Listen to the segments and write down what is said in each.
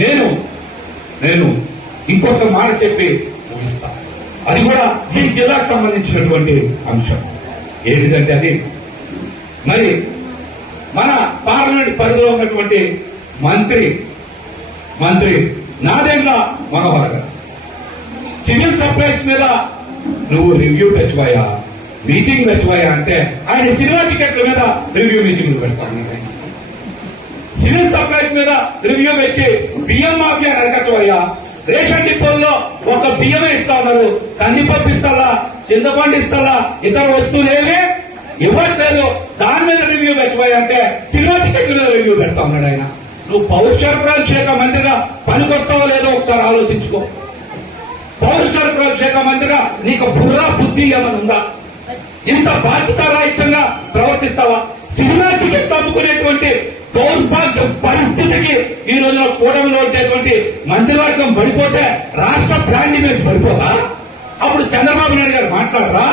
నేను నేను ఇంకొక మాట చెప్పి ముగిస్తాను. అది కూడా ఈ జిల్లాకు సంబంధించినటువంటి అంశం. ఏమిటంటే అది మరి మన పార్లమెంట్ పరిధిలో ఉన్నటువంటి మంత్రి నాదెండ్ల మనోహర్ గారు సివిల్ సప్లైస్ మీద నువ్వు రివ్యూ పెట్టబోయా, మీటింగ్ పెట్టబోయా అంటే ఆయన సినిమా టికెట్ల మీద రివ్యూ మీటింగ్లు పెడతాను. సివిల్ సప్లైస్ మీద రివ్యూ పెట్టి బియ్యం మాఫియా నరకట్టబోయా, రేషన్ డిపోల్లో ఒక బియ్యమే ఇస్తా ఉన్నారు, కందిపప్పు ఇస్తారా, చింతపండు ఇస్తారా, ఇతర వస్తువులేవి ఇవ్వట్లేదు, దాని మీద రివ్యూ పెట్టబోయా అంటే సినిమా టికెట్ల మీద రివ్యూ పెడతా ఉన్నాడు ఆయన. నువ్వు పౌర సరఫరాల శాఖ మంత్రిగా పనికొస్తావో లేదో ఒకసారి ఆలోచించుకో. పౌర సరఫరాల శాఖ మంత్రిగా నీకు బుర్రా బుద్ధి ఏమైనా ఉందా? ఇంత బాధ్యతారాహిత్యంగా ప్రవర్తిస్తావా? సినిమా టికెట్ అమ్ముకునేటువంటి దౌర్భాగ్య పరిస్థితికి ఈ రోజున కూడంలో ఉండేటువంటి మంత్రివర్గం పడిపోతే రాష్ట్ర బ్రాండ్ ఇమేజ్ పడిపోదా? అప్పుడు చంద్రబాబు నాయుడు గారు మాట్లాడరా,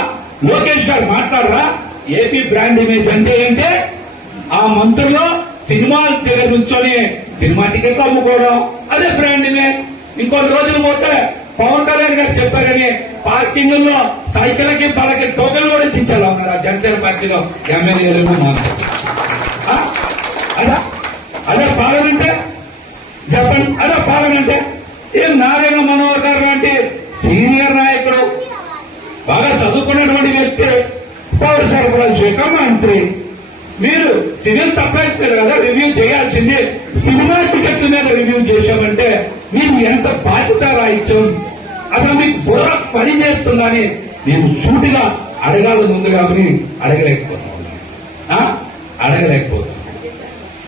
లోకేష్ గారు మాట్లాడరా? ఏపీ బ్రాండ్ ఇమేజ్ అంటే ఏంటే ఆ మంత్రుల్లో సినిమాల దగ్గర నుంచొని సినిమా టికెట్లు అమ్ముకోవడం, అదే బ్రాండ్ ఇమేజ్. ఇంకొన్ని రోజులు పోతే పవన్ కళ్యాణ్ గారు చెప్పారని పార్కింగ్ లో సైకిల్కి వాళ్ళకి టోకెన్లు కూడా ఇచ్చేలా ఉన్నారు ఆ జనసేన పార్టీలో ఎమ్మెల్యేలు. అదే పాలనంటే చెప్పండి, అదే పాలనంటే ఏం? నారాయణ మనోహర్ గారు లాంటి సీనియర్ నాయకుడు, బాగా చదువుకున్నటువంటి వ్యక్తి, పౌర సరఫరాల శాఖ మంత్రి, మీరు సివిల్ సప్లైస్ మీద కదా రివ్యూ చేయాల్సింది, సినిమా టికెట్ల మీద రివ్యూ చేశామంటే మీరు ఎంత బాధ్యత రాయించాం? అసలు మీకు బుర్ర పని చేస్తుందని నేను సూటిగా అడగాలని ఉంది కాబట్టి అడగలేకపోతున్నాను.